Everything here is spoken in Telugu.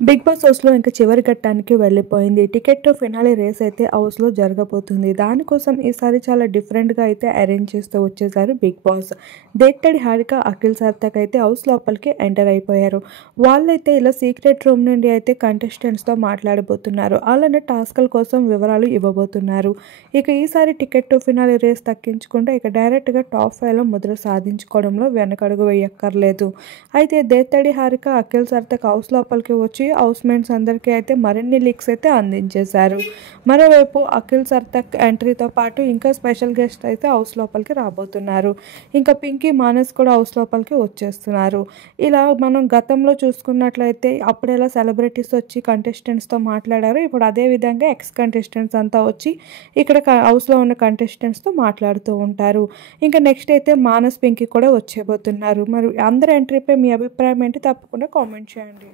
బిగ్ బాస్ హౌస్‌లో ఇంక చివరి ఘట్టానికి వెళ్ళిపోయింది. టికెట్ టు ఫినాలే రేస్ అయితే హౌస్‌లో జరగబోతుంది. దానికోసం ఈసారి చాలా డిఫరెంట్‌గా అయితే అరేంజ్ చేస్తూ వచ్చేసారు బిగ్ బాస్. దేత్తడి హారిక, అఖిల్ సార్థక్ అయితే హౌస్ లోపలికి ఎంటర్ అయిపోయారు. వాళ్ళైతే ఇలా సీక్రెట్ రూమ్ నుండి అయితే కంటెస్టెంట్స్‌తో మాట్లాడబోతున్నారు. అలానే టాస్క్‌ల కోసం వివరాలు ఇవ్వబోతున్నారు. ఇక ఈసారి టికెట్ టు ఫినాలే రేస్ దక్కించుకుంటే ఇక డైరెక్ట్‌గా టాప్ 5లో ముద్ర సాధించుకోవడంలో వెనకడుగు వేయక్కర్లేదు. అయితే దేత్తడి హారిక, అఖిల్ సార్థక్ హౌస్ లోపలికి వచ్చి హౌస్ మేట్స్ అందరికీ అయితే మరిన్ని లీక్స్ అయితే అందించేశారు. మరోవైపు అఖిల్ సార్థక్ ఎంట్రీతో పాటు ఇంకా స్పెషల్ గెస్ట్ అయితే హౌస్ లోపలికి రాబోతున్నారు. ఇంకా పింకీ, మానస్ కూడా హౌస్ లోపలికి వచ్చేస్తున్నారు. ఇలా మనం గతంలో చూసుకున్నట్లయితే అప్పుడెలా సెలబ్రిటీస్ వచ్చి కంటెస్టెంట్స్‌తో మాట్లాడారో ఇప్పుడు అదే విధంగా ఎక్స్ కంటెస్టెంట్స్ అంతా వచ్చి ఇక్కడ హౌస్‌లో ఉన్న కంటెస్టెంట్స్‌తో మాట్లాడుతూ ఉంటారు. ఇంకా నెక్స్ట్ అయితే మానస్, పింకీ కూడా వచ్చేయబోతున్నారు. మరి అందరి ఎంట్రీపై మీ అభిప్రాయం ఏంటి? తప్పకుండా కామెంట్ చేయండి.